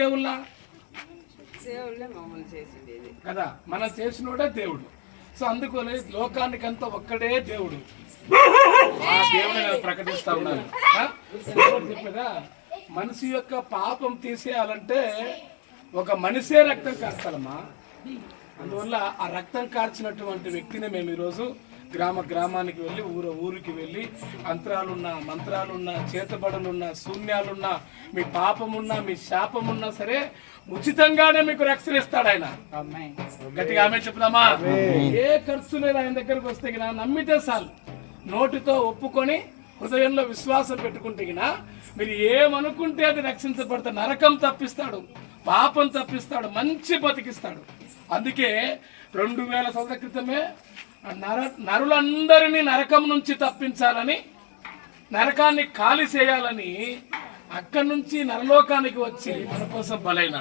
దేవుళ్ళ దేవుళ్ళే మమ్మల్ని చేసింది కదా, మనం చేసినోడే దేవుడు. సో అందుకని లోకానికంతా ఒక్కడే దేవుడు. ఆ దేవుని ప్రకటిస్తా ఉన్నాను. చెప్పేదా, మనిషి యొక్క పాపం తీసేయాలంటే ఒక మనిషే రక్తం కార్చాలమ్మా. అందువల్ల ఆ రక్తం కార్చినటువంటి వ్యక్తిని మేము ఈరోజు గ్రామానికి వెళ్ళి ఊరికి వెళ్ళి అంతరాలున్నా మంత్రాలున్నా చేతబడులున్నా శూన్యాలున్నా మీ పాపమున్నా మీ శాపమున్నా సరే ఉచితంగానే మీకు రక్షణ ఇస్తాడు ఆయన. గట్టిగా ఆమె చెప్దామా? ఏ ఖర్చు లేదు ఆయన దగ్గరకు వస్తే గినా నమ్మితే చాలు, నోటితో ఒప్పుకొని హృదయంలో విశ్వాసం పెట్టుకుంటే గినా మీరు ఏమనుకుంటే అది రక్షించబడతాడు. నరకం తప్పిస్తాడు, పాపం తప్పిస్తాడు, మంచి బతికిస్తాడు. అందుకే 2000 సంవత్సరాల క్రితమే నరులందరినీ నరకం నుంచి తప్పించాలని, నరకాన్ని ఖాళీ చేయాలని అక్కడి నుంచి నరలోకానికి వచ్చి మన కోసం బలైనాడు.